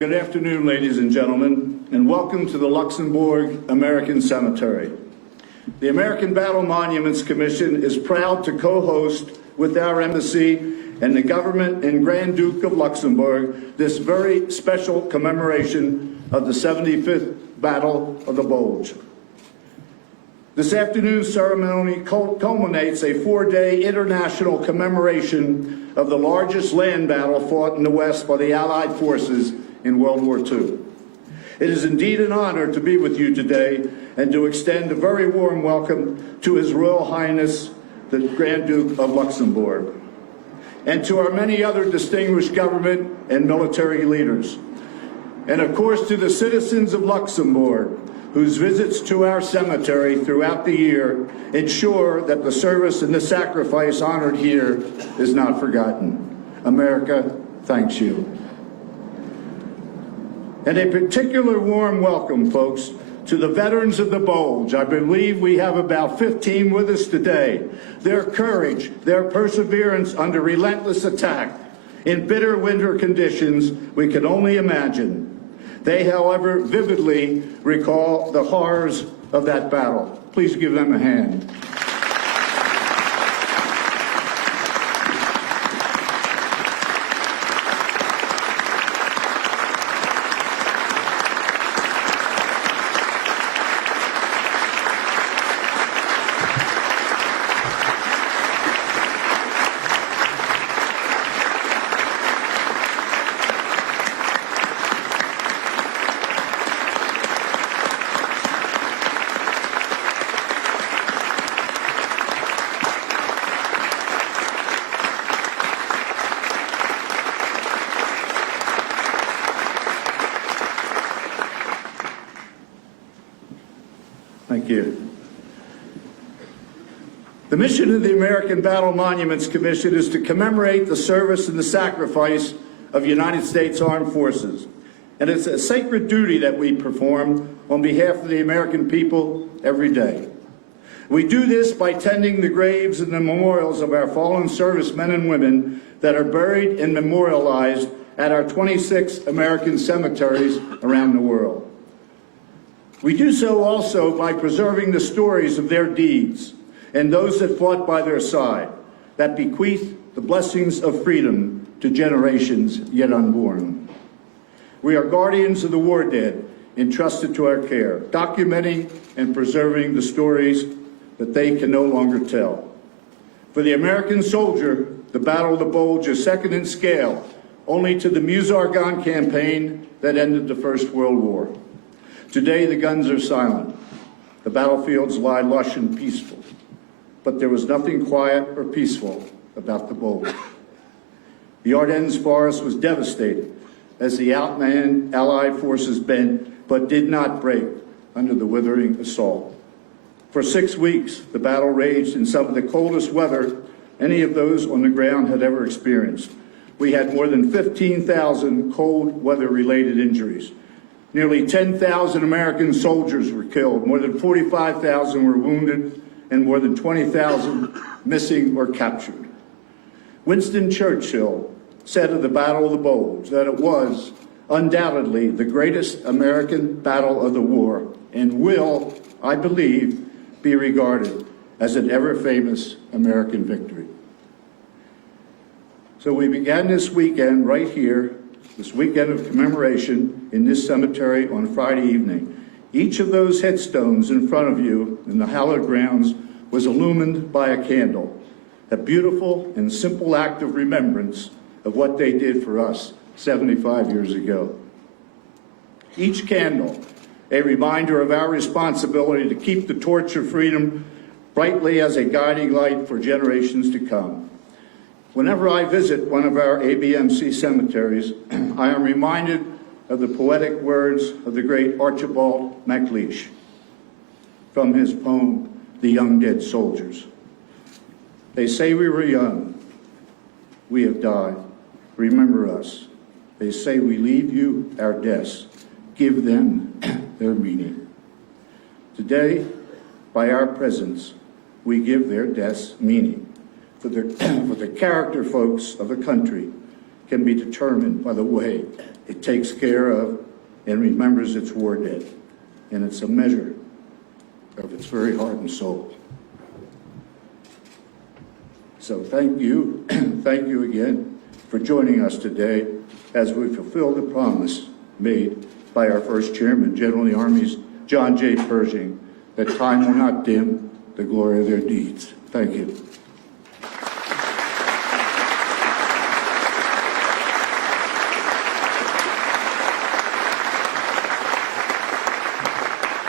Good afternoon, ladies and gentlemen, and welcome to the Luxembourg American Cemetery. The American Battle Monuments Commission is proud to co-host with our embassy and the government and Grand Duke of Luxembourg this very special commemoration of the 75th Battle of the Bulge. This afternoon's ceremony culminates a four-day international commemoration of the largest land battle fought in the West by the Allied forces in World War II. It is indeed an honor to be with you today and to extend a very warm welcome to His Royal Highness, the Grand Duke of Luxembourg, and to our many other distinguished government and military leaders, and of course to the citizens of Luxembourg, whose visits to our cemetery throughout the year ensure that the service and the sacrifice honored here is not forgotten. America thanks you. And a particular warm welcome, folks, to the veterans of the Bulge. I believe we have about 15 with us today. Their courage, their perseverance under relentless attack in bitter winter conditions we can only imagine. They, however, vividly recall the horrors of that battle. Please give them a hand. Thank you. The mission of the American Battle Monuments Commission is to commemorate the service and the sacrifice of United States Armed Forces. And it's a sacred duty that we perform on behalf of the American people every day. We do this by tending the graves and the memorials of our fallen servicemen and women that are buried and memorialized at our 26 American cemeteries around the world. We do so also by preserving the stories of their deeds and those that fought by their side, that bequeath the blessings of freedom to generations yet unborn. We are guardians of the war dead entrusted to our care, documenting and preserving the stories that they can no longer tell. For the American soldier, the Battle of the Bulge is second in scale only to the Meuse-Argonne campaign that ended the First World War. Today, the guns are silent. The battlefields lie lush and peaceful. But there was nothing quiet or peaceful about the Bulge. The Ardennes forest was devastated as the outmanned Allied forces bent but did not break under the withering assault. For 6 weeks, the battle raged in some of the coldest weather any of those on the ground had ever experienced. We had more than 15,000 cold weather-related injuries. Nearly 10,000 American soldiers were killed, more than 45,000 were wounded, and more than 20,000 missing or captured. Winston Churchill said of the Battle of the Bulge that it was undoubtedly the greatest American battle of the war and will, I believe, be regarded as an ever-famous American victory. So we began this weekend right here, this weekend of commemoration in this cemetery on Friday evening. Each of those headstones in front of you in the hallowed grounds was illumined by a candle, a beautiful and simple act of remembrance of what they did for us 75 years ago. Each candle, a reminder of our responsibility to keep the torch of freedom brightly as a guiding light for generations to come. Whenever I visit one of our ABMC cemeteries, I am reminded of the poetic words of the great Archibald MacLeish from his poem, The Young Dead Soldiers. They say we were young, we have died, remember us. They say we leave you our deaths, give them their meaning. Today, by our presence, we give their deaths meaning. For the character folks of the country can be determined by the way it takes care of and remembers its war dead, and it's a measure of its very heart and soul. So thank you, thank you again for joining us today as we fulfill the promise made by our first chairman, General of the Army's John J. Pershing, that time will not dim the glory of their deeds. Thank you.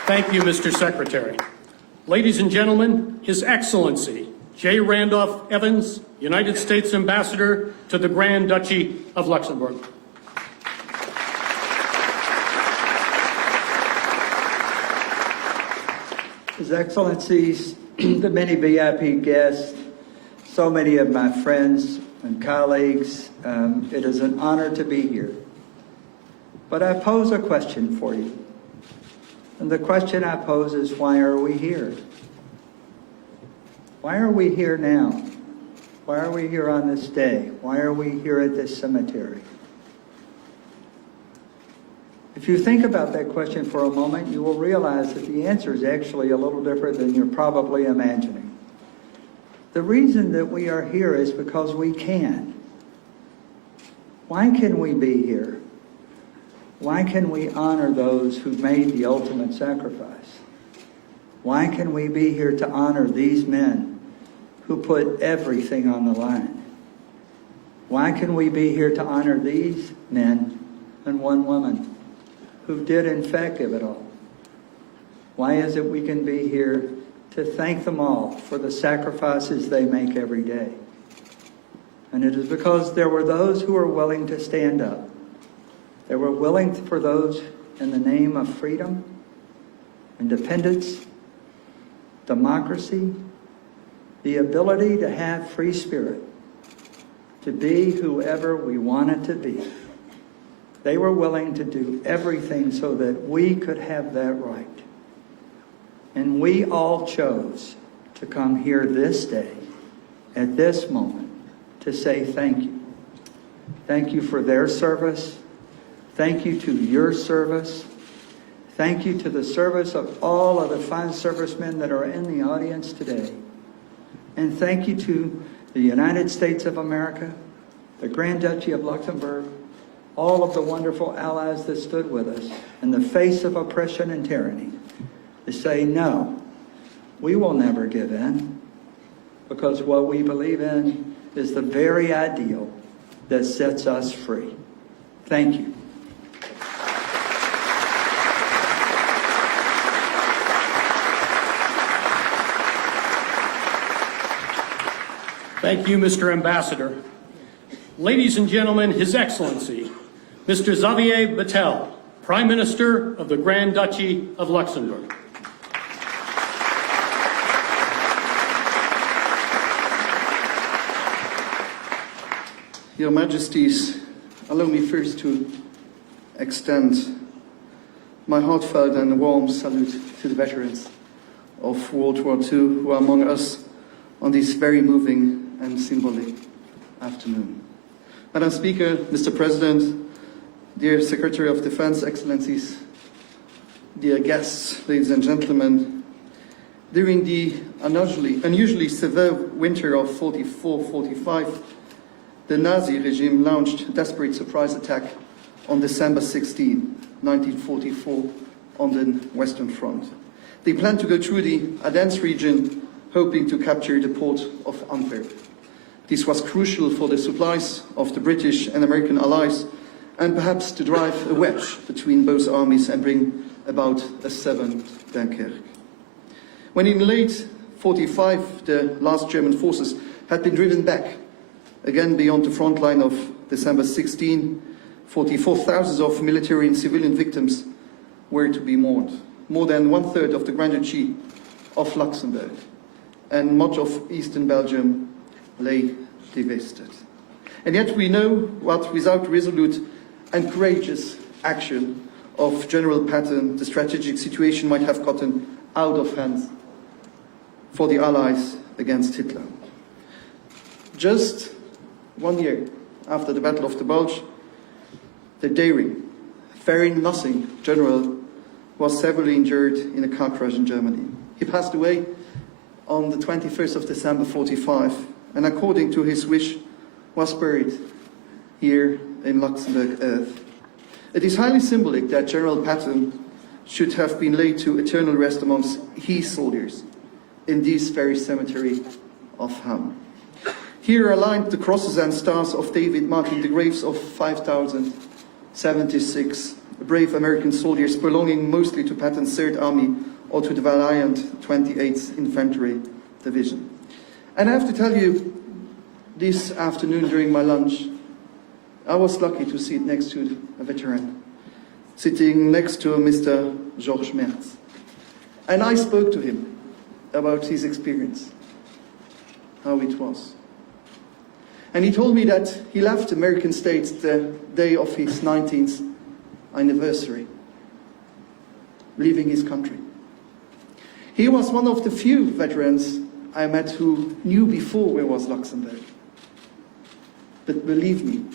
Thank you, Mr. Secretary. Ladies and gentlemen, His Excellency J. Randolph Evans, United States Ambassador to the Grand Duchy of Luxembourg. His Excellencies, the many VIP guests, so many of my friends and colleagues, it is an honor to be here. But I pose a question for you. And the question I pose is, why are we here? Why are we here now? Why are we here on this day? Why are we here at this cemetery? If you think about that question for a moment, you will realize that the answer is actually a little different than you're probably imagining. The reason that we are here is because we can. Why can we be here? Why can we honor those who made the ultimate sacrifice? Why can we be here to honor these men who put everything on the line? Why can we be here to honor these men and one woman who did in fact give it all? Why is it we can be here to thank them all for the sacrifices they make every day? And it is because there were those who were willing to stand up. They were willing for those in the name of freedom, independence, democracy, the ability to have free spirit, to be whoever we wanted to be. They were willing to do everything so that we could have that right. And we all chose to come here this day, at this moment, to say thank you. Thank you for their service. Thank you to your service. Thank you to the service of all of the fine servicemen that are in the audience today. And thank you to the United States of America, the Grand Duchy of Luxembourg, all of the wonderful allies that stood with us in the face of oppression and tyranny, to say, no, we will never give in, because what we believe in is the very ideal that sets us free. Thank you. Thank you, Mr. Ambassador. Ladies and gentlemen, His Excellency, Mr. Xavier Bettel, Prime Minister of the Grand Duchy of Luxembourg. Your Majesties, allow me first to extend my heartfelt and warm salute to the veterans of World War II who are among us on this very moving and symbolic afternoon. Madam Speaker, Mr. President, dear Secretary of Defense, Excellencies, dear guests, ladies and gentlemen, during the unusually severe winter of 44-45, the Nazi regime launched a desperate surprise attack on December 16, 1944, on the Western Front. They planned to go through the Ardennes region, hoping to capture the port of Antwerp. This was crucial for the supplies of the British and American allies, and perhaps to drive a wedge between both armies and bring about a seventh Dunkirk. When in late 45, the last German forces had been driven back, again beyond the front line of December 16, 44,000 of military and civilian victims were to be mourned. More than one-third of the Grand Duchy of Luxembourg and much of eastern Belgium lay devastated. And yet we know what, without resolute and courageous action of General Patton, the strategic situation might have gotten out of hand for the Allies against Hitler. Just 1 year after the Battle of the Bulge, the daring, fearing nothing general was severely injured in a car crash in Germany. He passed away on the 21st of December 45, and according to his wish, was buried here in Luxembourg earth. It is highly symbolic that General Patton should have been laid to eternal rest amongst his soldiers in this very cemetery of Ham. Here are aligned the crosses and stars of David, marking the graves of 5,076 brave American soldiers belonging mostly to Patton's 3rd Army or to the valiant 28th Infantry Division. And I have to tell you, this afternoon during my lunch, I was lucky to sit next to a veteran, sitting next to Mr. Georges Merz. And I spoke to him about his experience, how it was. And he told me that he left American States the day of his 19th anniversary, leaving his country. He was one of the few veterans I met who knew before where was Luxembourg. But believe me,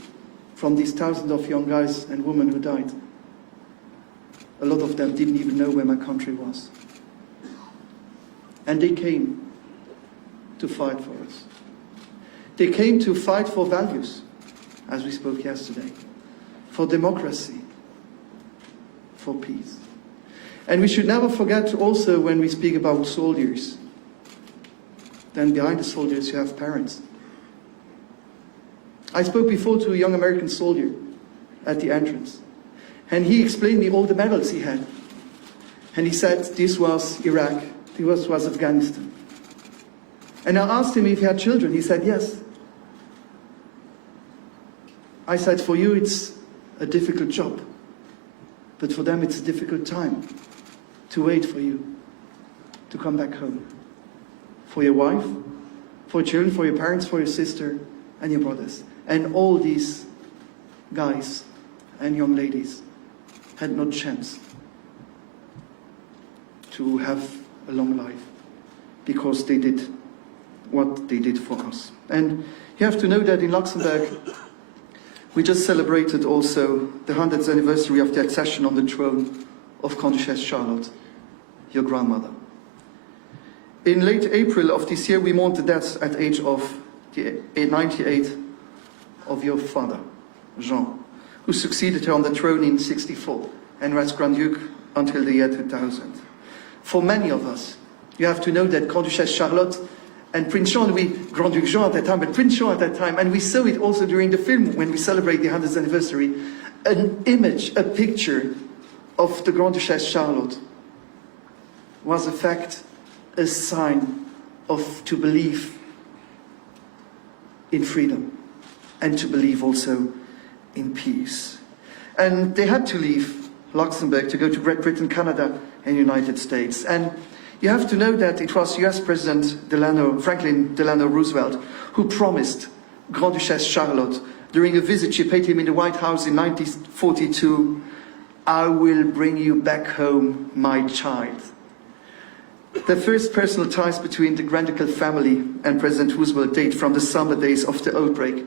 from these thousands of young guys and women who died, a lot of them didn't even know where my country was. And they came to fight for us. They came to fight for values, as we spoke yesterday, for democracy, for peace. And we should never forget also, when we speak about soldiers, then behind the soldiers you have parents. I spoke before to a young American soldier at the entrance, and he explained me all the medals he had. And he said this was Iraq, this was Afghanistan. And I asked him if he had children. He said yes. I said, for you it's a difficult job, but for them it's a difficult time to wait for you to come back home. For your wife, for your children, for your parents, for your sister and your brothers. And all these guys and young ladies had no chance to have a long life because they did what they did for us. And you have to know that in Luxembourg, we just celebrated also the 100th anniversary of the accession on the throne of Duchess Charlotte, your grandmother. In late April of this year, we mourned the death at age of 98 of your father, Jean, who succeeded her on the throne in 64 and was Grand Duke until the year 2000. For many of us, you have to know that Duchess Charlotte and Prince Jean-Louis, Grand Duke Jean at that time, but Prince Jean at that time, and we saw it also during the film when we celebrate the 100th anniversary, an image, a picture of the Grand Duchess Charlotte was a fact, a sign of to believe in freedom and to believe also in peace. And they had to leave Luxembourg to go to Great Britain, Canada and United States. And you have to know that it was US President Franklin Delano Roosevelt who promised Grand Duchess Charlotte during a visit she paid him in the White House in 1942, "I will bring you back home, my child." The first personal ties between the Grand Ducal family and President Roosevelt date from the summer days of the outbreak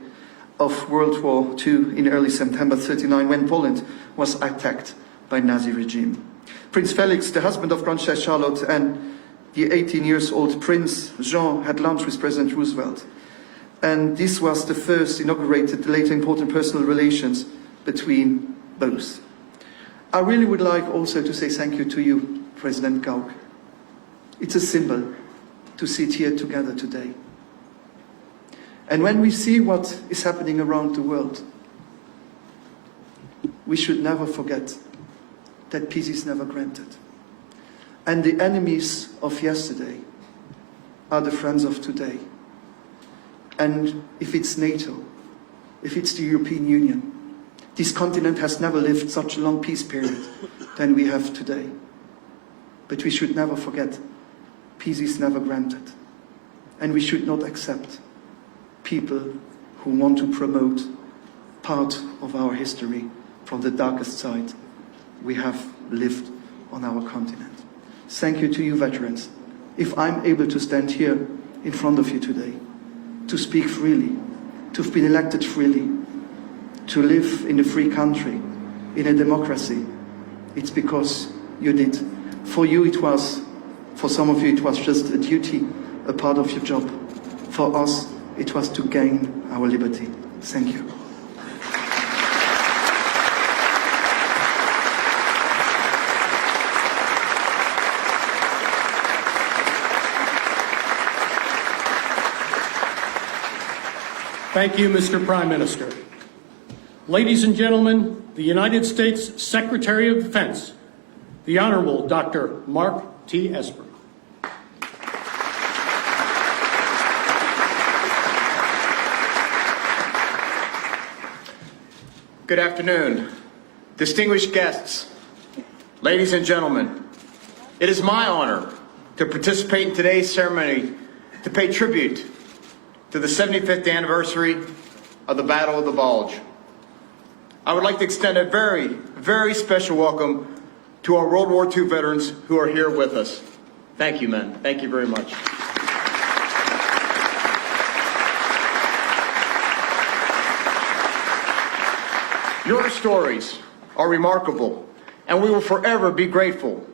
of World War II in early September 1939, when Poland was attacked by Nazi regime. Prince Felix, the husband of Grand Duchess Charlotte, and the 18-year-old Prince Jean had lunch with President Roosevelt. And this was the first inaugurated, later important personal relations between both. I really would like also to say thank you to you, President Gauck. It's a symbol to sit here together today. And when we see what is happening around the world, we should never forget that peace is never granted. And the enemies of yesterday are the friends of today. And if it's NATO, if it's the European Union, this continent has never lived such a long peace period than we have today. But we should never forget, peace is never granted. And we should not accept people who want to promote part of our history from the darkest side we have lived on our continent. Thank you to you, veterans. If I'm able to stand here in front of you today, to speak freely, to have been elected freely, to live in a free country, in a democracy, it's because you did. For you it was, for some of you it was just a duty, a part of your job. For us, it was to gain our liberty. Thank you. Thank you, Mr. Prime Minister. Ladies and gentlemen, the United States Secretary of Defense, the Honorable Dr. Mark T. Esper. Good afternoon, distinguished guests, ladies and gentlemen. It is my honor to participate in today's ceremony to pay tribute to the 75th anniversary of the Battle of the Bulge. I would like to extend a very, very special welcome to our World War II veterans who are here with us. Thank you, men. Thank you very much. Your stories are remarkable, and we will forever be grateful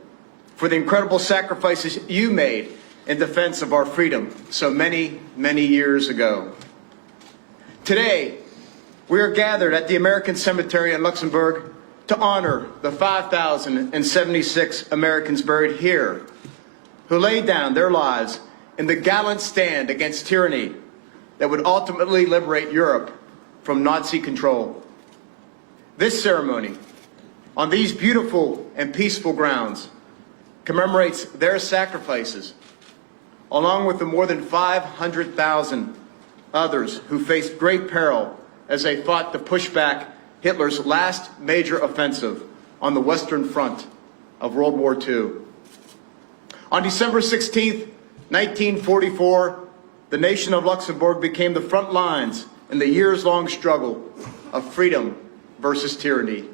for the incredible sacrifices you made in defense of our freedom so many, many years ago. Today, we are gathered at the American Cemetery in Luxembourg to honor the 5,076 Americans buried here who laid down their lives in the gallant stand against tyranny that would ultimately liberate Europe from Nazi control. This ceremony, on these beautiful and peaceful grounds, commemorates their sacrifices, along with the more than 500,000 others who faced great peril as they fought to push back Hitler's last major offensive on the Western Front of World War II. On December 16th, 1944, the nation of Luxembourg became the front lines in the years-long struggle of freedom versus tyranny.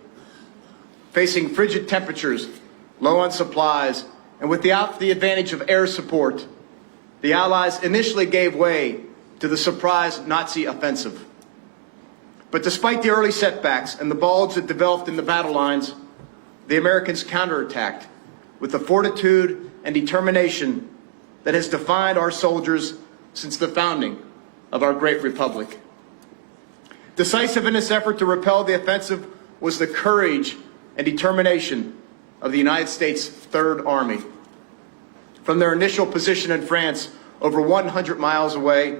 Facing frigid temperatures, low on supplies, and without the advantage of air support, the Allies initially gave way to the surprise Nazi offensive. But despite the early setbacks and the bulge that developed in the battle lines, the Americans counterattacked with the fortitude and determination that has defined our soldiers since the founding of our great republic. Decisive in this effort to repel the offensive was the courage and determination of the United States Third Army. From their initial position in France, over 100 miles away,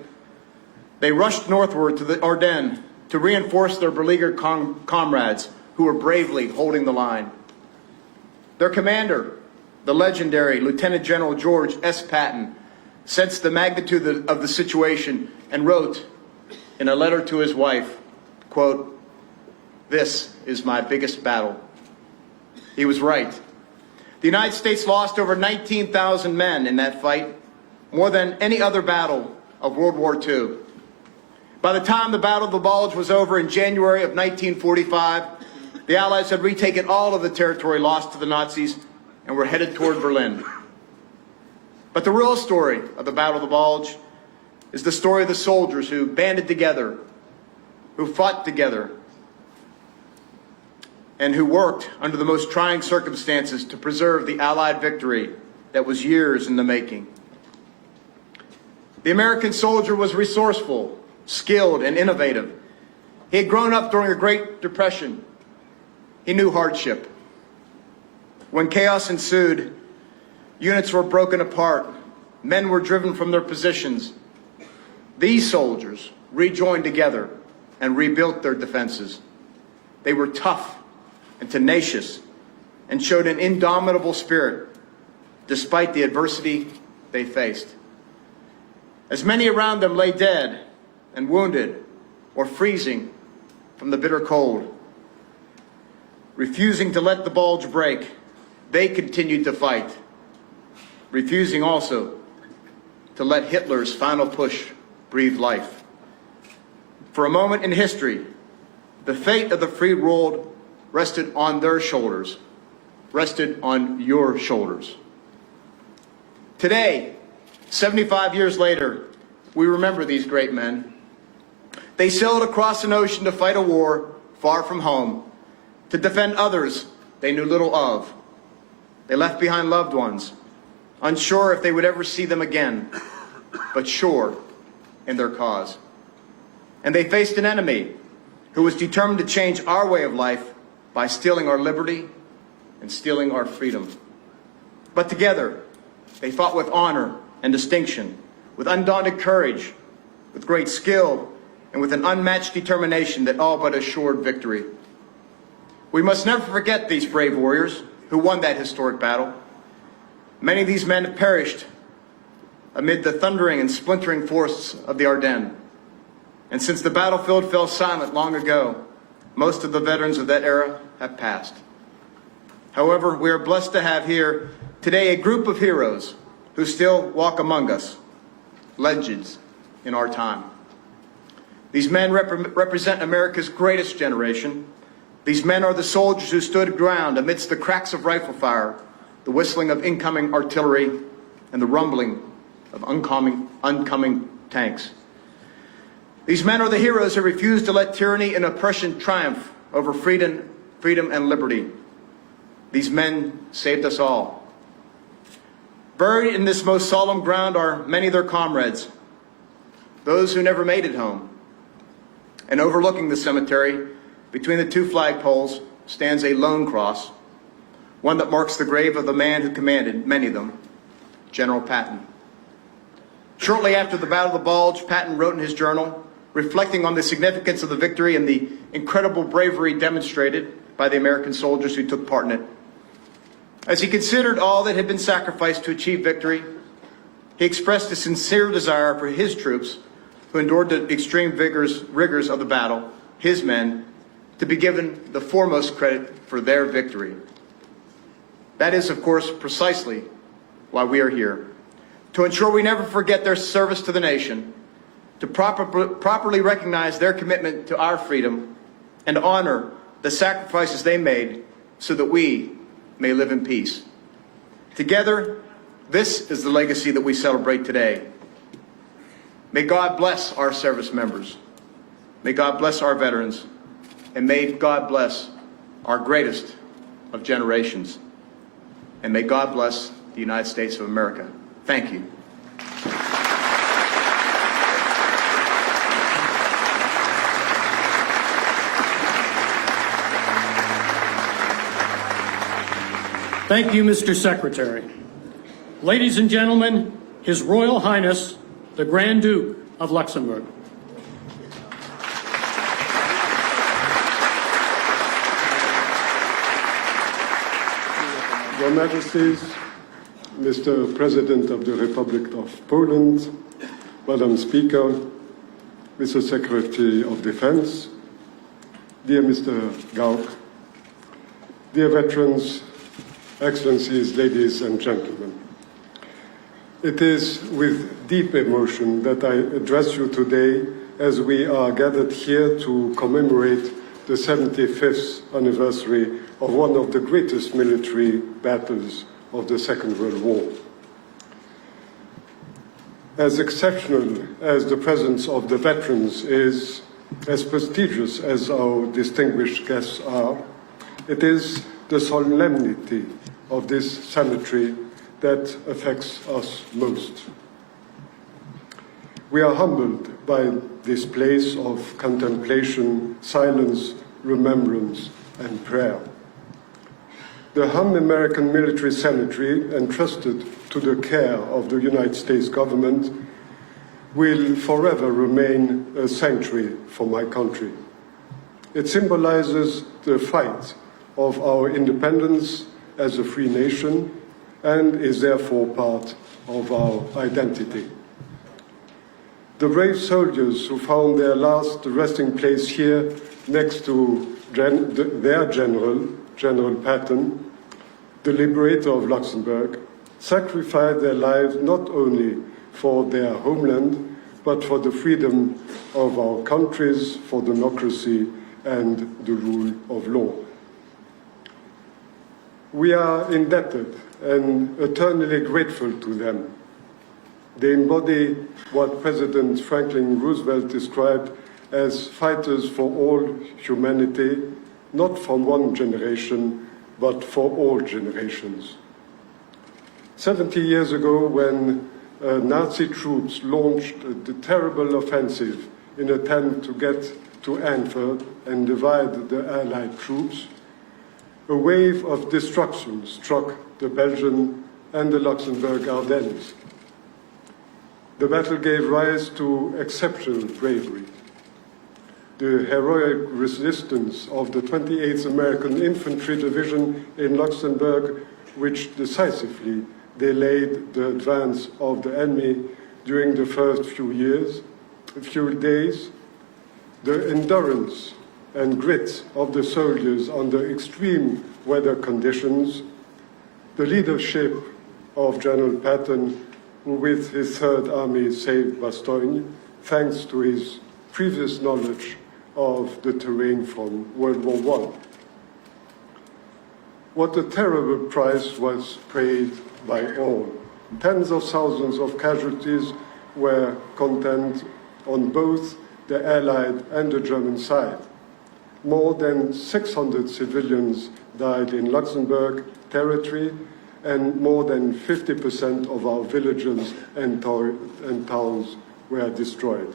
they rushed northward to the Ardennes to reinforce their beleaguered comrades who were bravely holding the line. Their commander, the legendary Lieutenant General George S. Patton, sensed the magnitude of the situation and wrote in a letter to his wife, quote, "This is my biggest battle." He was right. The United States lost over 19,000 men in that fight, more than any other battle of World War II. By the time the Battle of the Bulge was over in January of 1945, the Allies had retaken all of the territory lost to the Nazis and were headed toward Berlin. But the real story of the Battle of the Bulge is the story of the soldiers who banded together, who fought together, and who worked under the most trying circumstances to preserve the Allied victory that was years in the making. The American soldier was resourceful, skilled, and innovative. He had grown up during a Great Depression. He knew hardship. When chaos ensued, units were broken apart, men were driven from their positions. These soldiers rejoined together and rebuilt their defenses. They were tough and tenacious and showed an indomitable spirit despite the adversity they faced. As many around them lay dead and wounded or freezing from the bitter cold, refusing to let the bulge break, they continued to fight, refusing also to let Hitler's final push breathe life. For a moment in history, the fate of the free world rested on their shoulders, rested on your shoulders. Today, 75 years later, we remember these great men. They sailed across an ocean to fight a war far from home, to defend others they knew little of. They left behind loved ones, unsure if they would ever see them again, but sure in their cause. And they faced an enemy who was determined to change our way of life by stealing our liberty and stealing our freedom. But together, they fought with honor and distinction, with undaunted courage, with great skill, and with an unmatched determination that all but assured victory. We must never forget these brave warriors who won that historic battle. Many of these men have perished amid the thundering and splintering forests of the Ardennes. And since the battlefield fell silent long ago, most of the veterans of that era have passed. However, we are blessed to have here today a group of heroes who still walk among us, legends in our time. These men represent America's greatest generation. These men are the soldiers who stood ground amidst the cracks of rifle fire, the whistling of incoming artillery, and the rumbling of oncoming tanks. These men are the heroes who refused to let tyranny and oppression triumph over freedom and liberty. These men saved us all. Buried in this most solemn ground are many of their comrades, those who never made it home. And overlooking the cemetery, between the two flagpoles, stands a lone cross, one that marks the grave of the man who commanded many of them, General Patton. Shortly after the Battle of the Bulge, Patton wrote in his journal, reflecting on the significance of the victory and the incredible bravery demonstrated by the American soldiers who took part in it. As he considered all that had been sacrificed to achieve victory, he expressed a sincere desire for his troops, who endured the extreme rigors of the battle, his men, to be given the foremost credit for their victory. That is, of course, precisely why we are here, to ensure we never forget their service to the nation, to properly recognize their commitment to our freedom, and honor the sacrifices they made so that we may live in peace. Together, this is the legacy that we celebrate today. May God bless our service members. May God bless our veterans. And may God bless our greatest of generations. And may God bless the United States of America. Thank you. Thank you, Mr. Secretary. Ladies and gentlemen, His Royal Highness, the Grand Duke of Luxembourg. Your Majesties, Mr. President of the Republic of Poland, Madam Speaker, Mr. Secretary of Defense, dear Mr. Gauck, dear veterans, Excellencies, ladies and gentlemen. It is with deep emotion that I address you today as we are gathered here to commemorate the 75th anniversary of one of the greatest military battles of the Second World War. As exceptional as the presence of the veterans is, as prestigious as our distinguished guests are, it is the solemnity of this cemetery that affects us most. We are humbled by this place of contemplation, silence, remembrance, and prayer. The American Military Cemetery, entrusted to the care of the United States government, will forever remain a sanctuary for my country. It symbolizes the fight of our independence as a free nation and is therefore part of our identity. The brave soldiers who found their last resting place here next to their general, General Patton, the liberator of Luxembourg, sacrificed their lives not only for their homeland, but for the freedom of our countries, for democracy and the rule of law. We are indebted and eternally grateful to them. They embody what President Franklin Roosevelt described as fighters for all humanity, not from one generation, but for all generations. 70 years ago, when Nazi troops launched the terrible offensive in an attempt to get to Antwerp and divide the Allied troops, a wave of destruction struck the Belgian and the Luxembourg Ardennes. The battle gave rise to exceptional bravery. The heroic resistance of the 28th American Infantry Division in Luxembourg, which decisively delayed the advance of the enemy during the first few days, the endurance and grit of the soldiers under extreme weather conditions, the leadership of General Patton, who with his Third Army saved Bastogne, thanks to his previous knowledge of the terrain from World War I. What a terrible price was paid by all. Tens of thousands of casualties were contained on both the Allied and the German side. More than 600 civilians died in Luxembourg territory, and more than 50% of our villages and towns were destroyed.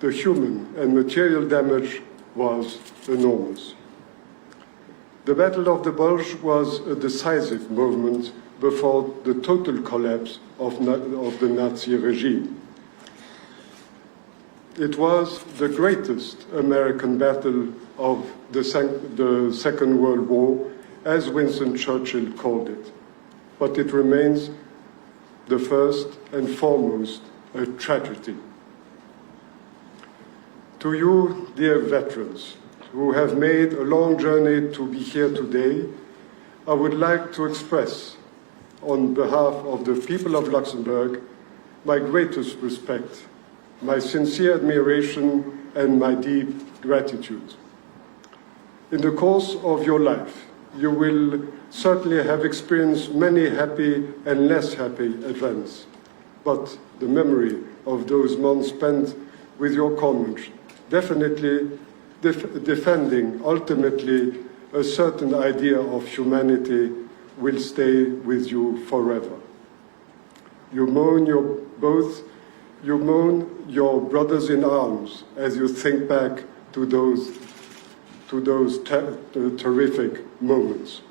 The human and material damage was enormous. The Battle of the Bulge was a decisive moment before the total collapse of the Nazi regime. It was the greatest American battle of the Second World War, as Winston Churchill called it. But it remains the first and foremost a tragedy. To you, dear veterans, who have made a long journey to be here today, I would like to express, on behalf of the people of Luxembourg, my greatest respect, my sincere admiration, and my deep gratitude. In the course of your life, you will certainly have experienced many happy and less happy events, but the memory of those months spent with your comrades, definitely defending ultimately a certain idea of humanity, will stay with you forever. You mourn your brothers in arms as you think back to those terrific moments.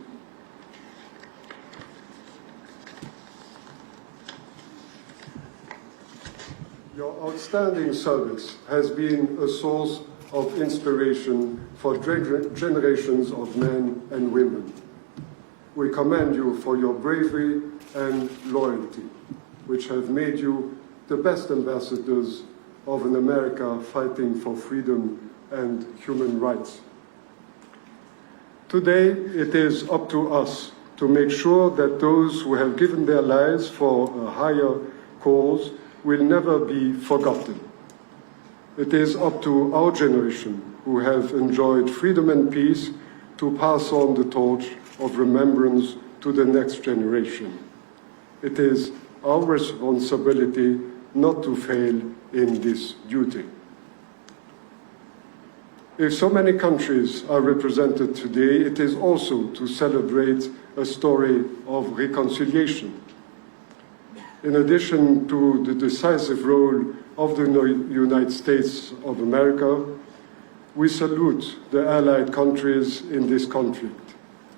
Your outstanding service has been a source of inspiration for generations of men and women. We commend you for your bravery and loyalty, which have made you the best ambassadors of an America fighting for freedom and human rights. Today, it is up to us to make sure that those who have given their lives for a higher cause will never be forgotten. It is up to our generation, who have enjoyed freedom and peace, to pass on the torch of remembrance to the next generation. It is our responsibility not to fail in this duty. If so many countries are represented today, it is also to celebrate a story of reconciliation. In addition to the decisive role of the United States of America, we salute the allied countries in this conflict: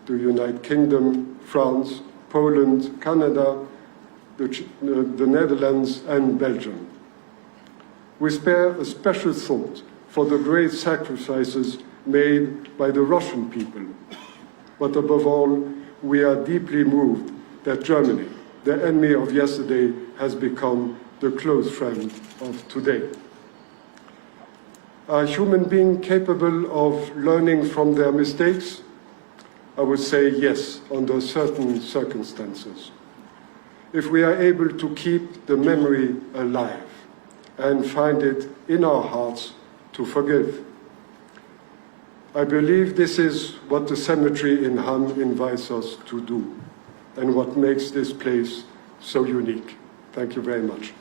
the United Kingdom, France, Poland, Canada, the Netherlands, and Belgium. We spare a special thought for the great sacrifices made by the Russian people. But above all, we are deeply moved that Germany, the enemy of yesterday, has become the close friend of today. Are human beings capable of learning from their mistakes? I would say yes, under certain circumstances. If we are able to keep the memory alive and find it in our hearts to forgive. I believe this is what the cemetery in Ham invites us to do, and what makes this place so unique. Thank you very much.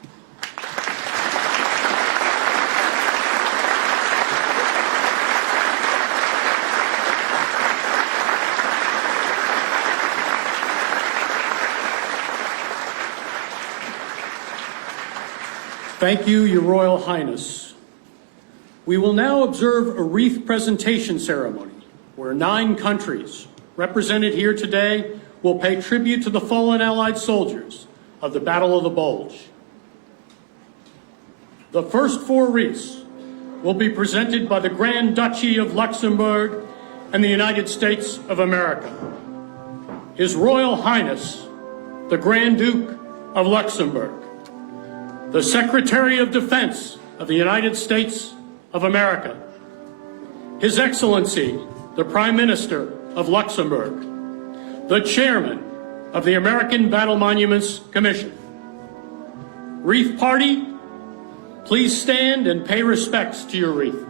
Thank you, Your Royal Highness. We will now observe a wreath presentation ceremony where 9 countries represented here today will pay tribute to the fallen Allied soldiers of the Battle of the Bulge. The first 4 wreaths will be presented by the Grand Duchy of Luxembourg and the United States of America. His Royal Highness, the Grand Duke of Luxembourg, the Secretary of Defense of the United States of America, His Excellency, the Prime Minister of Luxembourg, the Chairman of the American Battle Monuments Commission. Wreath Party, please stand and pay respects to your wreath.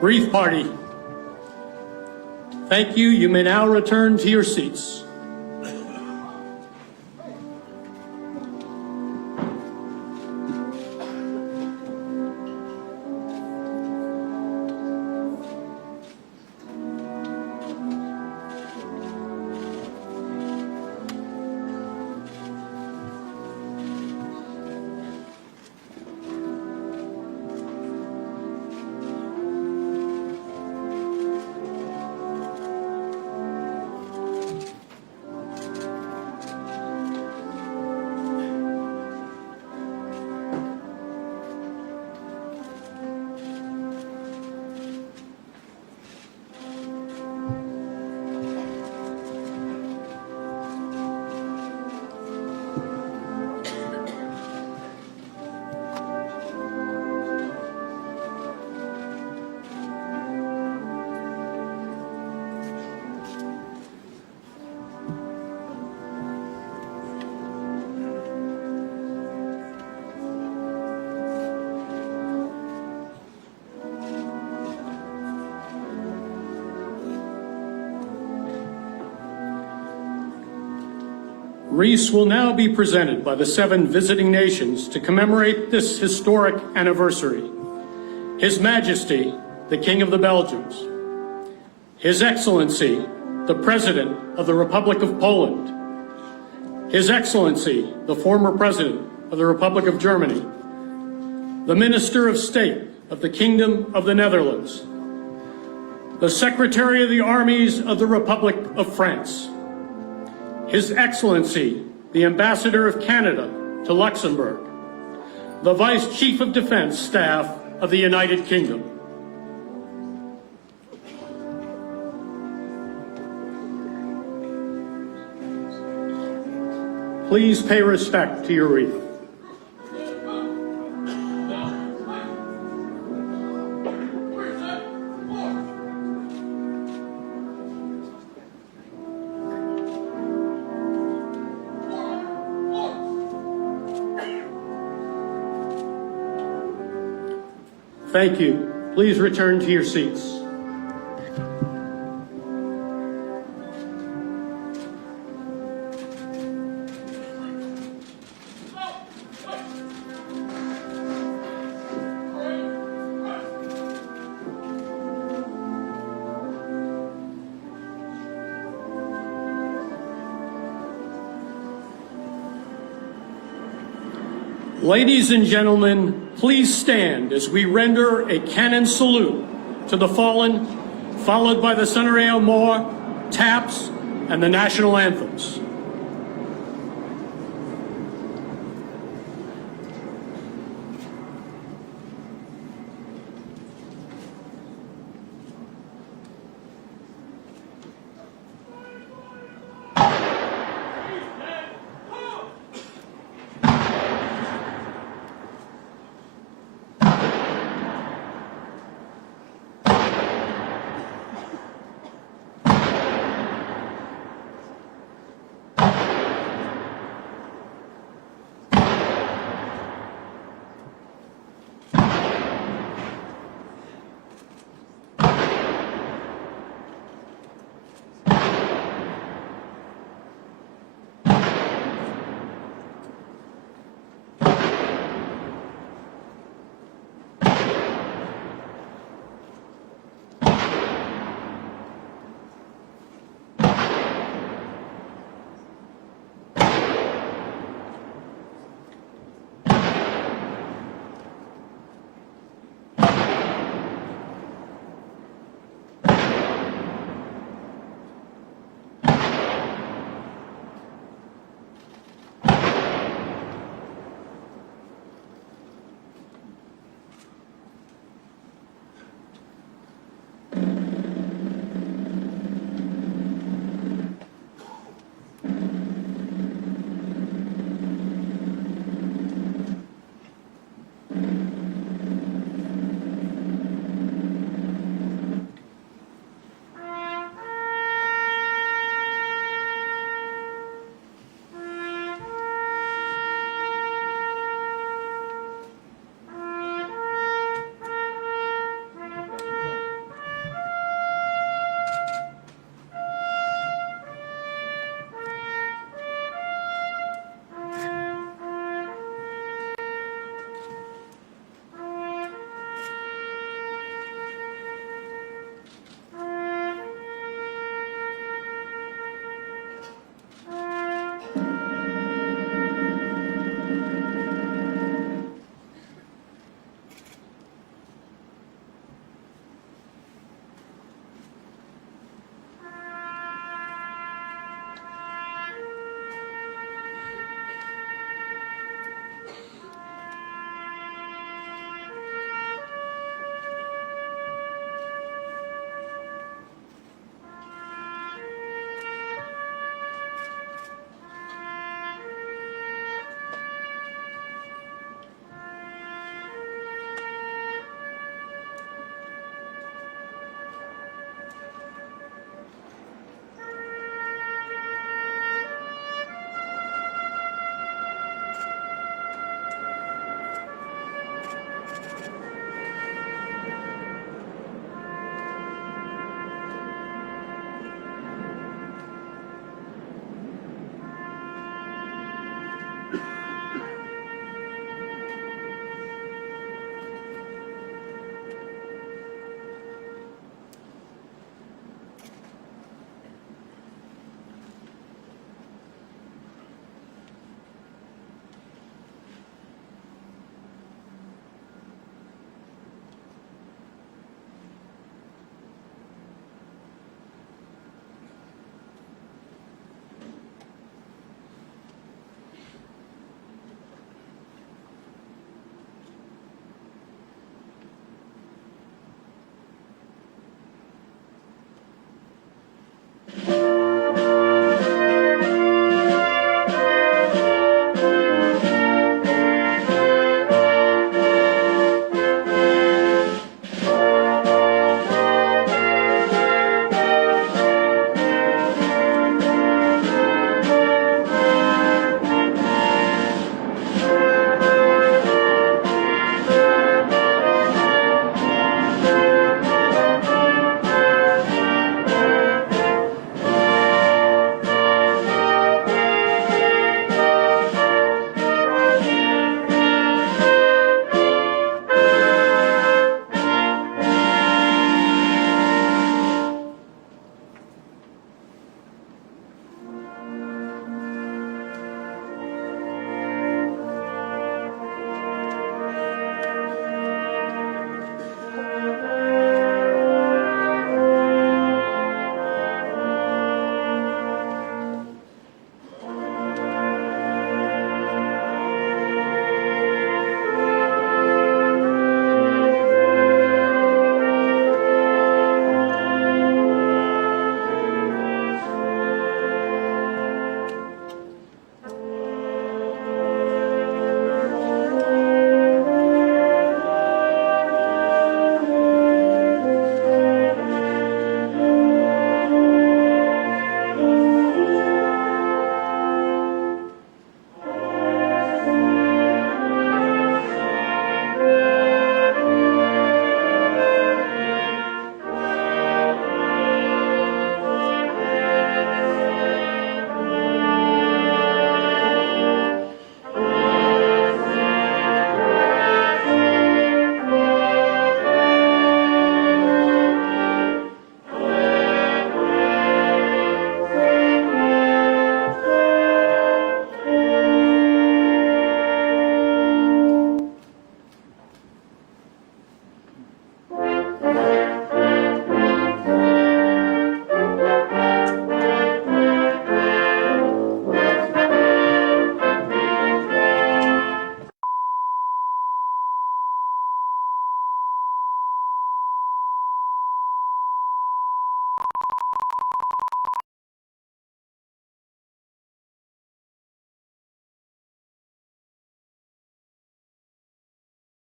Wreath Party, thank you. You may now return to your seats. Wreaths will now be presented by the 7 visiting nations to commemorate this historic anniversary. His Majesty, the King of the Belgians, His Excellency, the President of the Republic of Poland, His Excellency, the former President of the Republic of Germany, the Minister of State of the Kingdom of the Netherlands, the Secretary of the Armies of the Republic of France, His Excellency, the Ambassador of Canada to Luxembourg, the Vice Chief of Defense Staff of the United Kingdom. Please pay respect to your wreath. Thank you. Please return to your seats. Ladies and gentlemen, please stand as we render a cannon salute to the fallen, followed by the Sonnerie Mort, taps, and the national anthems.